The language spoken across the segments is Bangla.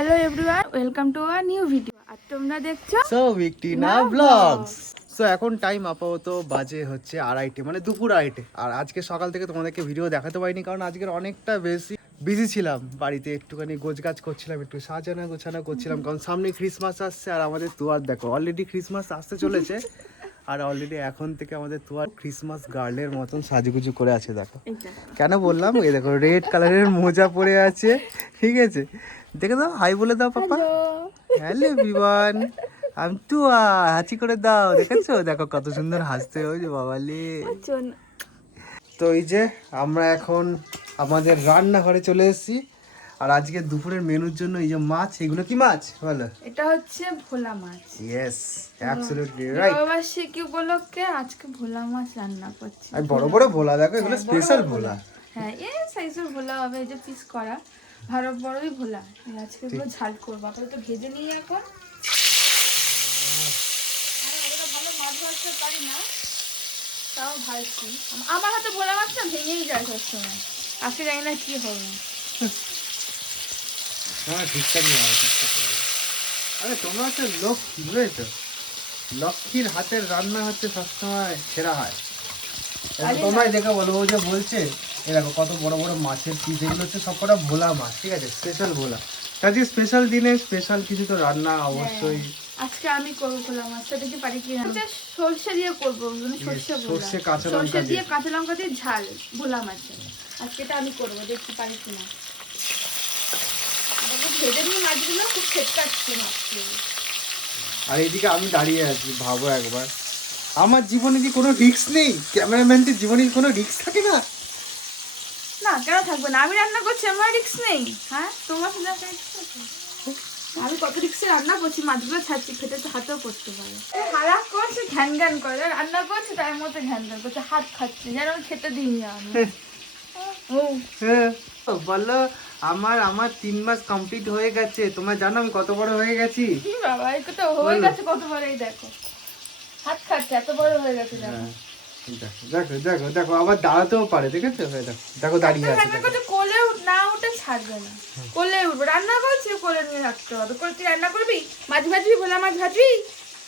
Hello everyone, welcome to our new video. আর তোমরা দেখছো সো ভিক্টিনা ব্লগস। সো এখন টাইম আপাতত বাজে হচ্ছে 2:30, মানে দুপুর 2:30। আর আজকে সকাল থেকে তোমাদেরকে ভিডিও দেখাতে পারিনি, কারণ আজকের অনেকটা বেশি বিজি ছিলাম। বাড়িতে একটুখানি গোছগাছ করছিলাম, একটু সাজানো গোছানো করছিলাম, কারণ সামনে ক্রিসমাস আসছে। আর আমাদের তুয়ার দেখো অলরেডি ক্রিসমাস আসতে চলেছে। আর অলরেডি এখন থেকে আমাদের তুয়ার ক্রিসমাস গার্লের মতন সাজুগুজু করে আছে। দেখো কেন বললাম, এই দেখো রেড কালারের মোজা পরে আছে, ঠিক আছে? দেখে দাও, হাই বলে দাও পাপা। হ্যালো এভরিওয়ান, আমি তুয়া, হাঁচি করে দাও। দেখেছো, দেখো কত সুন্দর হাসতে, ওই যে বাবালে। তো এই যে আমরা এখন আমাদের রান্নাঘরে চলে এসেছি। আর আজকে দুপুরের মেনুর জন্য এই যে মাছ, এগুলো কি মাছ বলো? এটা হচ্ছে ভোলা মাছ। Yes, absolutely right. কি উপলক্ষে আজকে ভোলা মাছ রান্না করছি। আর বড় বড় ভোলা, দেখো এগুলো স্পেশাল ভোলা। হ্যাঁ, এই সাইজের ভোলা হবে, এই যে পিস করা ভালো বড়ই ভোলা। আজকে এগুলো ঝাল করবো, আপাতত ভেজে নিই এখন। ভালো মাছ ভাজতে পারি না, তাও ভাজছি। আমার হাতে ভোলা মাছ না ভেঙেই যায় সবসময়, আজকে জানি না কি হবে। হ্যাঁ, ঠিকঠাক নিয়ে হবে, ঠিকঠাক হবে। আরে তোমরা হচ্ছে লক্ষ্মী, বুঝেছো? লক্ষ্মীর হাতের রান্না হচ্ছে সবসময় সেরা হয়। তোমরাই দেখে বলো, ও যে বলছে এ দেখো কত বড় বড় মাছের পিস, এগুলো হচ্ছে সবকটা ভোলা মাছ, ঠিক আছে? স্পেশাল ভোলা। কাজে স্পেশাল দিনে স্পেশাল কিছু তো রান্না অবশ্যই। আজকে আমি করবো ভোলা মাছটা, দেখি পারি কি না। সর্ষে দিয়ে করবো, সর্ষে কাঁচা লঙ্কা দিয়ে, কাঁচা লঙ্কা দিয়ে ঝাল ভোলা মাছের। আজকে এটা আমি করবো, দেখি পারি কি না। ভেজে নিয়ে মাছগুলো খুব খেতে কাটছে মাছগুলো। আর এইদিকে আমি দাঁড়িয়ে আছি, ভাবো একবার, আমার জীবনে কি কোনো রিস্ক নেই? ক্যামেরাম্যানদের জীবনে কি কোনো রিস্ক থাকে না? না, কেন থাকবে না? আমি রান্না করছি, আমার রিস্ক নেই। হ্যাঁ, তোমার আমি কত রিক্সে রান্না করছি, মাছগুলো ছাড়ছি, ফেটে তো হাতেও পড়তে পারে। হারাক করছে, ঘ্যান ঘ্যান করে রান্না করছে, তার মধ্যে ঘ্যান ঘ্যান করছে, হাত খাচ্ছে, যেন খেতে দিইনি আমি। বললো আমার 3 মাস কমপ্লিট হয়ে গেছে। তোমরা জানো আমি কত বড় হয়ে গেছি? বাবা, এই তো হয়ে গেছে কত বড়, এই দেখো হাত খাচ্ছে, এত বড় হয়ে গেছে। দেখো দেখো দেখো, আবার দাঁড়াতেও পারে, দেখেছো? দেখো দেখো দাঁড়িয়ে আছে। কোলে না উঠে ছাড়বে না, কোলে উঠবে। রান্না করছি, কোলে নিয়ে রাখতে হবে। তুই রান্না করবি, মাছ ভাজবি, ভোলা মাছ ভাজবি,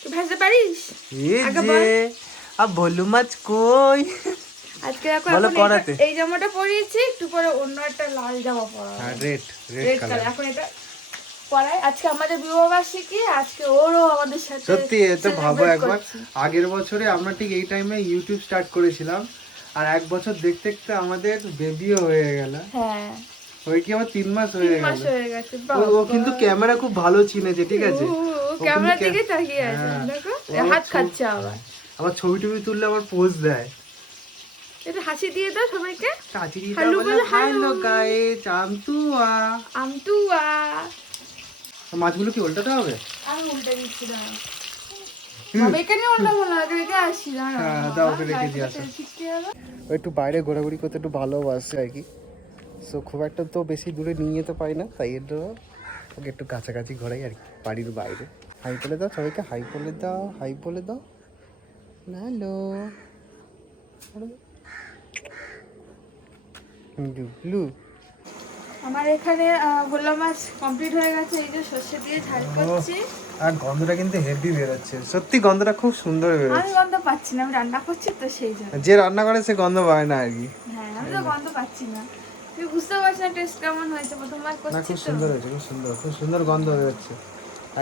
তুই ভাজতে পারিস? ভোলু মাছ কই? আজকে এই জামাটা পরিয়েছি, একটু পরে অন্য একটা লাল জামা পরা, রেড কালার। এখন এটা পরাই। আজকে আমাদের বিবাহবার্ষিকী, আজকে ওরও আমাদের সাথে। সত্যি, এটা ভাবো একবার, আগের বছরে আমরা ঠিক এই টাইমে ইউটিউব স্টার্ট করেছিলাম, আর 1 বছর দেখতে দেখতে আমাদের বেবিও হয়ে গেল। হ্যাঁ, ওই কি আমার 3 মাস হয়ে গেছে। ও কিন্তু ক্যামেরা খুব ভালো চিনেছে, ঠিক আছে? ক্যামেরার দিকে তাকিয়ে আছে, দেখো হাত খাচ্ছে। আবার ছবি টবি তুললে আবার পোজ দেয়। এটা হাসি দিয়ে দাও সবাইকে। হ্যালো গাইস, আমতুয়া। মাছগুলো কি উল্টাতে হবে? আমি উল্টে দিচ্ছি, দাঁড়াও। এখানে উল্টাবো না, রেখে আসি, দাঁড়াও। হ্যাঁ, দাও, ওকে রেখে দিয়ে আসো। ও একটু বাইরে ঘোরাঘুরি করতে একটু ভালোবাসে আর কি। সো খুব একটা তো বেশি দূরে নিয়ে যেতে পারি না, তাই এর ওকে একটু কাছাকাছি ঘোরাই আর কি, বাড়ির বাইরে। হাই বলে দাও সবাইকে, হাই বলে দাও, হাই বলে দাও। Hello blue. আমার এখানে ভোলা মাছ কমপ্লিট হয়ে গেছে, এই যে সর্ষে দিয়ে ঝাল করছি। আর গন্ধটা কিন্তু হেভি বেরোচ্ছে, সত্যি গন্ধটা খুব সুন্দর বেরোচ্ছে। আমি গন্ধ পাচ্ছি না, আমি রান্না করছি তো সেই জন্য। যে রান্না করে সে গন্ধ পায় না আর কি। হ্যাঁ, আমি তো গন্ধ পাচ্ছি না। তুই বুঝতে পারছিস না টেস্ট কেমন হয়েছে? প্রথমবার করছি না, খুব সুন্দর হয়েছে, খুব সুন্দর, খুব সুন্দর গন্ধ বেরোচ্ছে।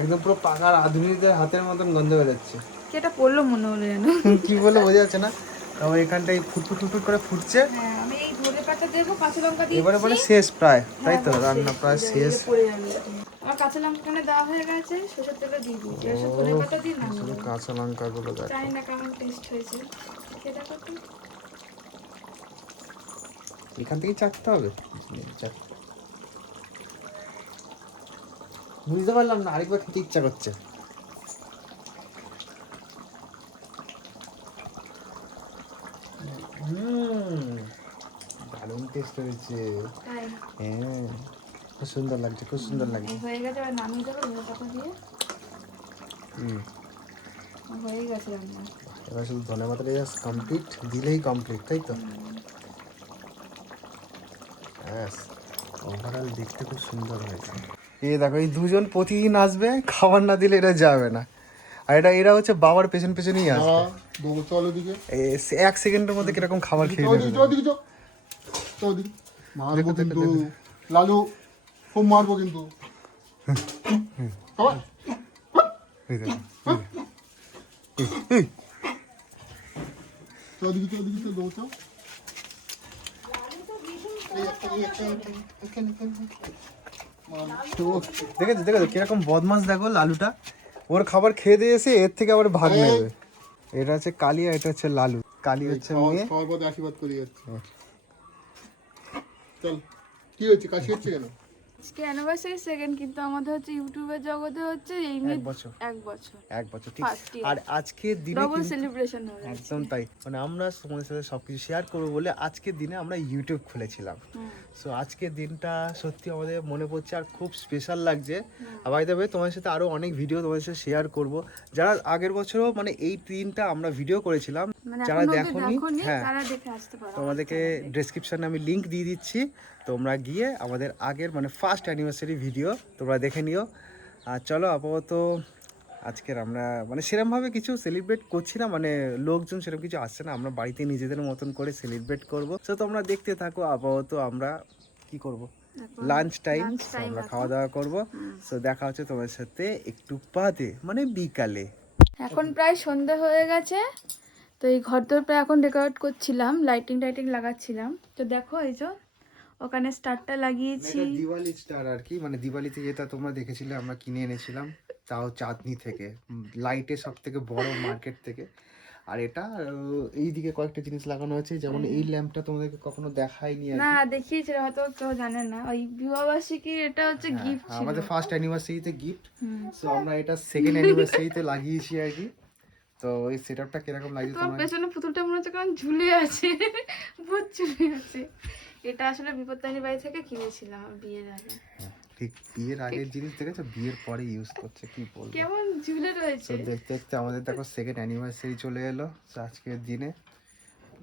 একদম পুরো পাকার আধুনিকদের হাতের মতন গন্ধ বেরোচ্ছে। কেটা পড়লো মনে হলো যেন। কি বলে বোঝা যাচ্ছে না। তাও এখানটাই ফুটফুট করে ফুটছে। হ্যাঁ, আমি এই ধনে পাতা দেবো, কাঁচা লঙ্কা দিয়েছি। এবারে শেষ প্রায়, তাই তো? রান্না প্রায় শেষ। আমার কাঁচা লঙ্কা এখানে দেওয়া হয়ে গেছে, সরষের তেলে দিয়ে দিই। এসব ধনে পাতা দিই না, শুধু কাঁচা লঙ্কাগুলো দেখো, জানি না কেমন টেস্ট হয়েছে। এটা কত? এখান থেকেই চাটতে হবে। বুঝতে পারলাম না, আরেকবার খেতে ইচ্ছা করছে। দারুণ টেস্ট হয়েছে। হ্যাঁ, খুব সুন্দর লাগছে, খুব সুন্দর লাগছে। হয়ে গেছে, আর নামিয়ে দেবো ধনে পাতা দিয়ে। হয়ে গেছে রান্না। এবার শুধু ধনে পাতাটা জাস্ট কমপ্লিট দিলেই কমপ্লিট, তাই তো? ব্যাস, ওভারঅল দেখতে খুব সুন্দর হয়েছে। এই দেখো এই দুজন প্রতিদিন আসবে, খাবার না দিলে এরা যাবে না। আর এরা হচ্ছে বাবার পেছন পেছনেই আসবে। চলো দিকে, 1 সেকেন্ডের মধ্যে কিরকম খাবার খেয়ে নেবে। মারবো কিন্তু লালু, খুব মারবো কিন্তু। এই দেখো, দেখেছো দেখেছো কিরকম বদমাস দেখো লালুটা, ওর খাবার খেয়ে দিয়ে এসে এর থেকে আবার ভাগ নেবে। এটা হচ্ছে কালি আর এটা হচ্ছে লালু। কালি হচ্ছে মেয়ে। আশীর্বাদ করি যাচ্ছে। চল, কি হচ্ছে, কাশি হচ্ছে কেন? আজকে অ্যানিভার্সারি সেকেন্ড, কিন্তু আমাদের হচ্ছে ইউটিউবের জগতে হচ্ছে এই নিয়ে 1 বছর 1 বছর 1 বছর ঠিক। First year. আর আজকের দিনে ডবল কিন্তু- সেলিব্রেশন হবে। একদম তাই, মানে আমরা তোমাদের সাথে সবকিছু শেয়ার করবো বলে আজকের দিনে আমরা ইউটিউব খুলেছিলাম। সো আজকের দিনটা সত্যি আমাদের মনে পড়ছে আর খুব স্পেশাল লাগছে। আর বাই দ্য ওয়ে তোমাদের সাথে আরো অনেক ভিডিও তোমাদের সাথে শেয়ার করব। যারা আগের বছরও মানে এই দিনটা আমরা ভিডিও করেছিলাম, মানে যারা এখনো অবধি দেখোনি, দেখোনি, হ্যাঁ তারা দেখে আসতে পারো। তোমাদেরকে ডেসক্রিপশনে আমি লিংক দিয়ে দিচ্ছি, তোমরা গিয়ে আমাদের আগের মানে ফার্স্ট অ্যানিভার্সারি ভিডিও তোমরা দেখে নিও। আর চলো আপাতত আজকের আমরা মানে সেরকমভাবে কিছু সেলিব্রেট করছি না, মানে লোকজন সেরকম কিছু আসছে না, আমরা বাড়িতে নিজেদের মতন করে সেলিব্রেট করব। তো তোমরা দেখতে থাকো। আপাতত আমরা কি করব, লাঞ্চ টাইম, আমরা খাওয়া দাওয়া করব। সো দেখা হচ্ছে তোমার সাথে একটু বাদে, মানে বিকালে। এখন প্রায় সন্ধ্যা হয়ে গেছে, তো এই ঘরদোর প্রায় এখন ডেকোরেট করছিলাম, লাইটিং টাইটিং লাগাচ্ছিলাম। তো দেখো এই যে ওখানে স্টারটা লাগিয়েছি। এটা দিওয়ালি স্টার আর কি, মানে দিওয়ালিতে যেটা তোমরা দেখেছিলে আমরা কিনে এনেছিলাম, তাও চাঁদনি থেকে, লাইটের সব থেকে বড় মার্কেট থেকে। আর এটা এইদিকে কয়েকটা জিনিস লাগানো আছে, যেমন এই ল্যাম্পটা তোমাদেরকে কখনো দেখাইনি আর না দেখিয়েছিল, হয়তো কেউ জানে না। ওই বিবাহবার্ষিকী এটা হচ্ছে গিফট ছিল আমাদের ফার্স্ট অ্যানিভার্সারিতে গিফট। সো আমরা এটা সেকেন্ড অ্যানিভার্সারিতে লাগিয়েছি আর কি। তো এই সেটআপটা কিরকম লাগছে তোমার তোমার? পেছনে পুতুলটা মনে হচ্ছে কারণ ঝুলে আছে, ভূত ঝুলে আছে। এটা আসলে বিপত্তানি বাড়ি থেকে কিনেছিলাম বিয়ের আগে। ঠিক বিয়ের আগের জিনিস দেখেছো, বিয়ের পরে ইউজ করছে, কি বলবো। কেমন ঝুলে রয়েছে। তো দেখতে দেখতে আমাদের দেখো সেকেন্ড অ্যানিভার্সারি চলে এলো। তো আজকের দিনে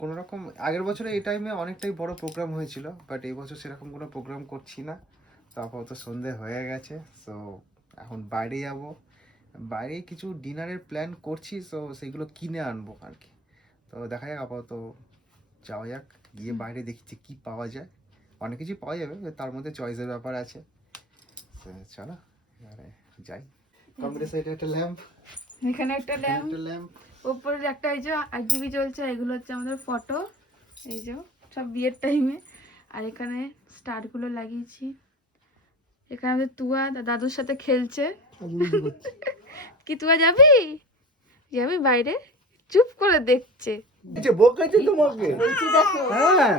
কোনো রকম, আগের বছরে এই টাইমে অনেকটাই বড় প্রোগ্রাম হয়েছিল, বাট এই বছর সেরকম কোনো প্রোগ্রাম করছি না। তো আপাতত সন্ধে হয়ে গেছে, সো এখন বাইরে যাব, বাইরে কিছু ডিনারের প্ল্যান করছি, সো সেইগুলো কিনে আনবো আর কি। তো দেখা যাক, আপাতত যাওয়া যাক, গিয়ে বাইরে দেখি যে কী পাওয়া যায়। অনেক কিছু পাওয়া যাবে, তার মধ্যে চয়েসের ব্যাপার আছে। তো চলো এবারে যাই। কম্পিউটার সাইডে একটা ল্যাম্প, এখানে একটা ল্যাম্প, একটা ল্যাম্প, উপরে একটা এই যে আরজিবি চলছে, এগুলো হচ্ছে আমাদের ফটো, এই যে সব বিয়ের টাইমে। আর এখানে স্টারগুলো লাগিয়েছি। এখানে আমাদের তুয়া দাদুর সাথে খেলছে। কি তুয়া যাবি যাবি বাইরে? চুপ করে দেখছে। বকেছে তোমাকে। হ্যাঁ,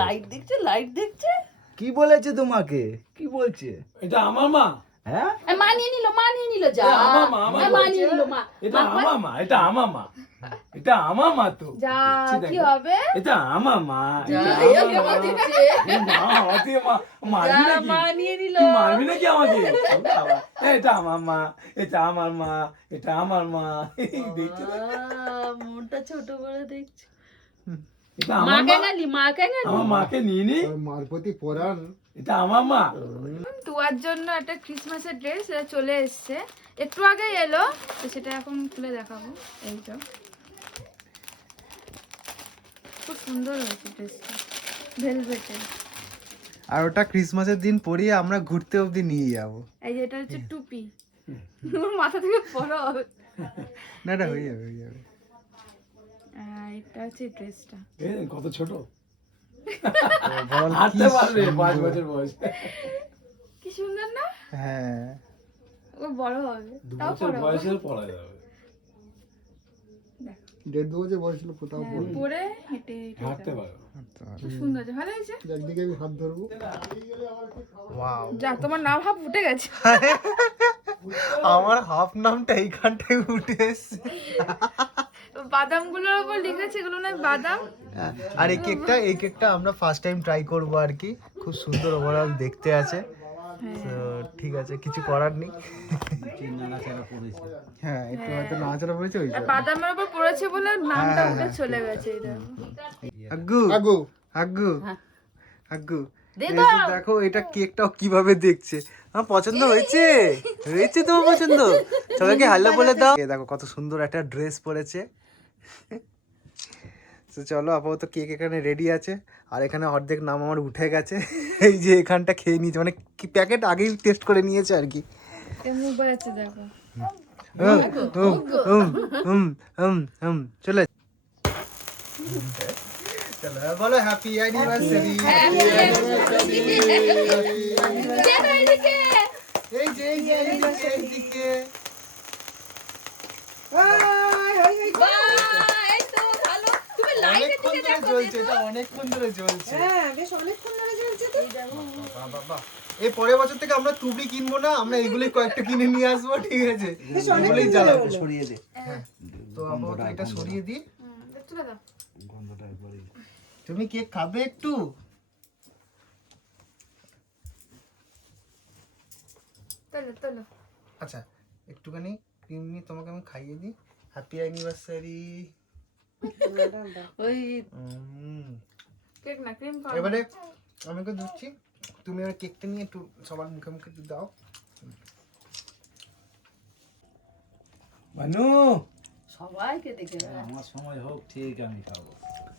লাইট দেখছে, লাইট দেখছে। কি বলেছে তোমাকে? কি বলছে? এটা আমার মা। হ্যাঁ, মানিয়ে নিল যা। এটা আমার মা, আমার মানিয়ে নিল মা। এটা আমার মা, এটা আমার মা, এটা আমার মা তো। যা দেখছি কি দেখো। হবে? এটা আমার মা, এটা এই আমার ওকে মা। মা দিচ্ছে। এ মা, আমাকে মারবি নাকি? মানিয়ে নিল। তুই মারবি নাকি আমাকে? এটা আমার মা, এটা আমার মা, এটা আমার মা। দেখছো তো? মনটা ছোট করে দেখছে। এটা আমার মা, মা কেন আমার মাকে নিয়ে নি। মার প্রতি পরাণ। এটা আমার মা। তুয়ার জন্য একটা ক্রিসমাসের ড্রেস এটা চলে এসেছে, একটু আগে এলো, তো সেটা এখন খুলে দেখাবো। এই তো খুব সুন্দর হয়েছে ড্রেসটা, ভেলভেটের। আর ওটা ক্রিসমাসের দিন পরিয়ে আমরা ঘুরতে অবধি নিয়ে যাব। এই যে এটা হচ্ছে টুপি, আমার মাথা থেকে পড়ো। না এটা হয়ে যাবে, হয়ে যাবে। এটা হচ্ছে ড্রেসটা। কত ছোট, বল হাঁটতে কি পারবে, 5 সুন্দর। বছর বয়স। কি সুন্দর না? হ্যাঁ, ও বড় হবে, 2 তাও বছর পড়ো। বয়সে পড়া যাবে। 1.5 বছর বয়স ছিল, কোথাও পরে হেঁটে হেঁটে হাঁটতে পারবে। খুব সুন্দর আছে, ভালো হয়েছে। একদিকে আমি হাত ধরবো। ওয়াও, যা তোমার নাম হাফ উঠে গেছে। আমার হাফ নামটা এইখানটায় উঠে এসছে। বাদামগুলোর উপর লিখেছে, এগুলো নয় বাদাম। আর এই কেকটা আমরা ফার্স্ট টাইম ট্রাই করব আর কি। খুব সুন্দর ওভারঅল দেখতে আছে। তো ঠিক আছে, কিছু করার নেই। হ্যাঁ, একটু হয়তো নাড়াচাড়া পড়েছে ওই আর বাদামের উপর পড়েছে বলে নামটা উঠে চলে গেছে। এই দেখো। আগ্গু আগু আগ্গু আগ্গু দে এই যে দাও দেখো এটা কেকটাও কিভাবে দেখছে। আমার পছন্দ হয়েছে, হয়েছে তোমার পছন্দ? সবাইকে হ্যালো বলে দাও। এই দেখো কত সুন্দর একটা ড্রেস পরেছে। তো চলো আপাতত কেক এখানে রেডি আছে, আর এখানে অর্ধেক নাম আমার উঠে গেছে। এই যে এখানটা খেয়ে নিয়েছে, মানে কি প্যাকেট আগেই টেস্ট করে নিয়েছে আর কি। এমনি বাজছে দেখো। চলে চলো বলো হ্যাপি অ্যানিভার্সারি। এই যে এইদিকে অনেকক্ষণ ধরে চলছে, এটা অনেকক্ষণ ধরে চলছে। বাবা, এই পরের বছর থেকে আমরা তুবড়ি কিনবো না, আমরা এগুলি কয়েকটা কিনে নিয়ে আসবো, ঠিক আছে? এগুলোই জ্বালাবো। সরিয়ে দে। তো আমরা এটা সরিয়ে দিই। তুলে দাও। গন্ধটা একবারে তুমি কেক খাবে একটু? তোলো। আচ্ছা, একটুখানি ক্রিম নিয়ে তোমাকে আমি খাইয়ে দিই। Happy anniversary. ওই কেক না ক্রিম এবারে আমি ওকে দিচ্ছি, তুমি এবার কেকটা নিয়ে একটু সবার মুখে মুখে একটু দাও। মানু সবাইকে দেখে আমার সময় হোক ঠিক আমি খাবো।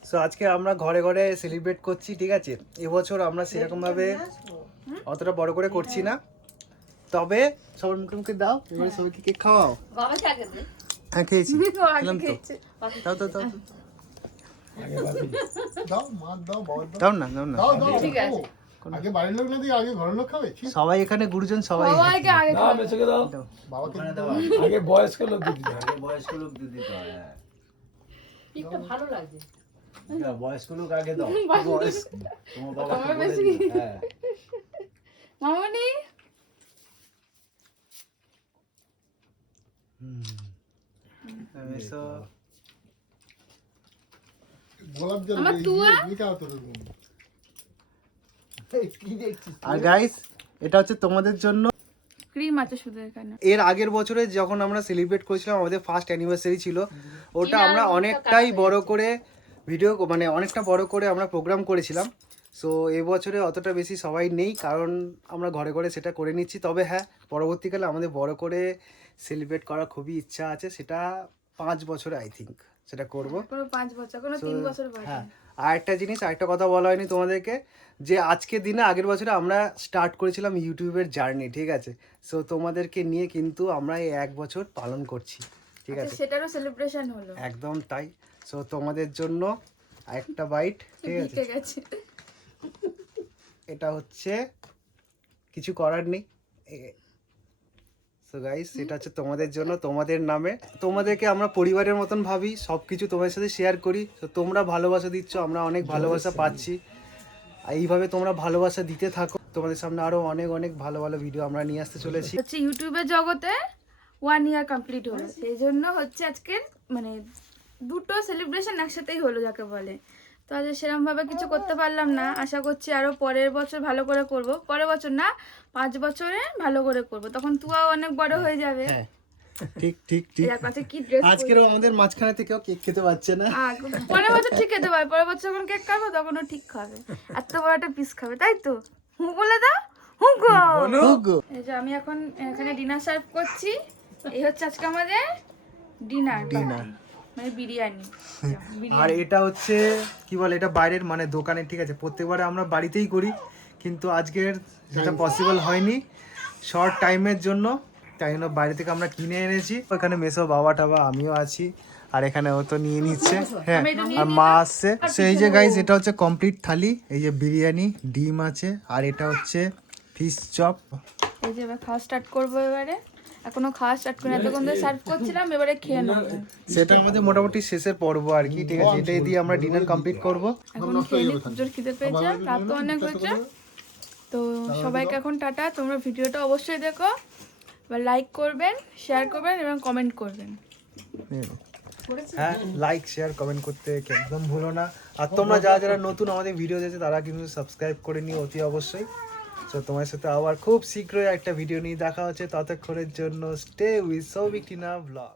সো আজকে আমরা ঘরে ঘরে সেলিব্রেট করছি, ঠিক আছে? এবছর আমরা সেরকম ভাবে অতটা বড় করে করছি না, তবে সবার মুখে মুখে দাও, এবারে সবাইকে কেক খাওয়াও। বাবাকে আগে দে হ্যাঁ খেয়েছি, খেলাম তো। খেয়েছে। দাও দাও দাও আগে বাপি দাও মা দাও বাবা দাও দাও না দাও না। দাও দাও ঠিক আছে। আগে বাড়ির লোক না দিয়ে আগে ঘরের লোক খাবে ছি, সবাই এখানে গুরুজন, সবাই সবাইকে আগে দাও বেশিকে দাও। বাবাকে ওখানে দাও। দেওয়া আগে বয়স্ক লোক দিতে হবে। আগে বয়স্ক লোক দিতে হয়। হ্যাঁ। কেকটা ভালো লাগছে যা, বয়স্ক লোক আগে দাও। তোমার বাবাকে বলে বেশি। দিও। হ্যাঁ। মামনি সো গোলাপ জল আমার তুয়া? লিখা তোর রুম আর গাইস, এটা হচ্ছে তোমাদের জন্য। ক্রিম আছে শুধু এখানে। এর আগের বছরে যখন আমরা সেলিব্রেট করেছিলাম, আমাদের ফার্স্ট অ্যানিভার্সারি ছিল, ওটা আমরা অনেকটাই বড় করে ভিডিও, মানে অনেকটা বড় করে আমরা প্রোগ্রাম করেছিলাম। সো এবছরে অতটা বেশি সবাই নেই, কারণ আমরা ঘরে ঘরে সেটা করে নিচ্ছি। তবে হ্যাঁ, পরবর্তীকালে আমাদের বড় করে সেলিব্রেট করার খুবই ইচ্ছা আছে, সেটা 5 বছরে আই থিঙ্ক সেটা করব। কোনো 5 বছর, কোনো 3 বছর বাকি। হ্যাঁ, আর একটা জিনিস, আরেকটা কথা বলা হয়নি তোমাদেরকে, যে আজকের দিনে আগের বছরে আমরা স্টার্ট করেছিলাম ইউটিউবের জার্নি, ঠিক আছে? সো তোমাদেরকে নিয়ে কিন্তু আমরা এই 1 বছর পালন করছি, ঠিক আছে? সেটারও সেলিব্রেশন হলো। একদম তাই। সো তোমাদের জন্য একটা বাইট, ঠিক আছে? ঠিক আছে। এটা হচ্ছে কিছু করার নেই। সো গাইস, এটা হচ্ছে তোমাদের জন্য, তোমাদের নামে। তোমাদেরকে আমরা পরিবারের মতন ভাবি, সব কিছু তোমাদের সাথে শেয়ার করি। তো তোমরা ভালোবাসা দিচ্ছ, আমরা অনেক ভালোবাসা পাচ্ছি। আর এইভাবে তোমরা ভালোবাসা দিতে থাকো। তোমাদের সামনে আরো অনেক অনেক ভালো ভালো ভিডিও আমরা নিয়ে আসতে চলেছি। হচ্ছে ইউটিউবের জগতে 1 ইয়ার কমপ্লিট হলো, সেই জন্য হচ্ছে আজকের মানে দুটো সেলিব্রেশন একসাথেই হলো যাকে বলে। তো আজ সেরকম ভাবে কিছু করতে পারলাম না, আশা করছি আরো পরের বছর ভালো করে করব। পরের বছর না, 5 বছরে ভালো করে করব, তখন তুইও অনেক বড় হয়ে যাবে। হ্যাঁ, ঠিক ঠিক ঠিক। এর কাছে কি ড্রেস আজকেরও আমাদের মাঝখানে থেকেও কেক খেতে পারছে না। পরের বছর ঠিক খেতে পারবে, পরের বছর যখন কেক খাবো তখনও ঠিক খাবে, এত বড় একটা পিস খাবে, তাই তো? হু বলে দাও, হু গো। হুগো। এই যে আমি এখন এখানে ডিনার সার্ভ করছি। এই হচ্ছে আজকে আমাদের ডিনার, মানে বিরিয়ানি। আর এটা হচ্ছে কি বলে, এটা বাইরের মানে দোকানে, ঠিক আছে? প্রত্যেকবারে আমরা বাড়িতেই করি, কিন্তু আজকের যেটা পসিবল হয়নি শর্ট টাইমের জন্য, তাই জন্য বাইরে থেকে আমরা কিনে এনেছি। ওখানে মেসো, বাবা টাবা, আমিও আছি, আর এখানে ও তো নিয়ে নিচ্ছে। হ্যাঁ, আর মা আসছে। সেই যে গাইস, এটা হচ্ছে কমপ্লিট থালি। এই যে বিরিয়ানি, ডিম আছে, আর এটা হচ্ছে ফিশ চপ। এই যে এবার খাওয়া স্টার্ট করবো। এবারে এখনো খাওয়া স্টার্ট করি, এতক্ষণ ধরে সার্ভ করছিলাম, এবারে খেয়ে নেবো। সেটা আমাদের মোটামুটি শেষের পর্ব আর কি, ঠিক আছে? এটাই দিয়ে আমরা ডিনার কমপ্লিট করব। এখন খেয়ে নিই, খুব জোর খিদে পেয়েছে, রাত তো অনেক হয়েছে। তো সবাইকে এখন টাটা। তোমরা ভিডিওটা অবশ্যই দেখো, এবার লাইক করবেন, শেয়ার করবেন এবং কমেন্ট করবেন। হ্যাঁ, লাইক শেয়ার কমেন্ট করতে একদম ভুলো না। আর তোমরা যারা যারা নতুন আমাদের ভিডিও দেখছো, তারা কিন্তু সাবস্ক্রাইব করে নিও অতি অবশ্যই। তো তোমার সাথে আবার খুব শীঘ্রই একটা ভিডিও নিয়ে দেখা হচ্ছে। ততক্ষণের জন্য stay with Souvik Tina blog.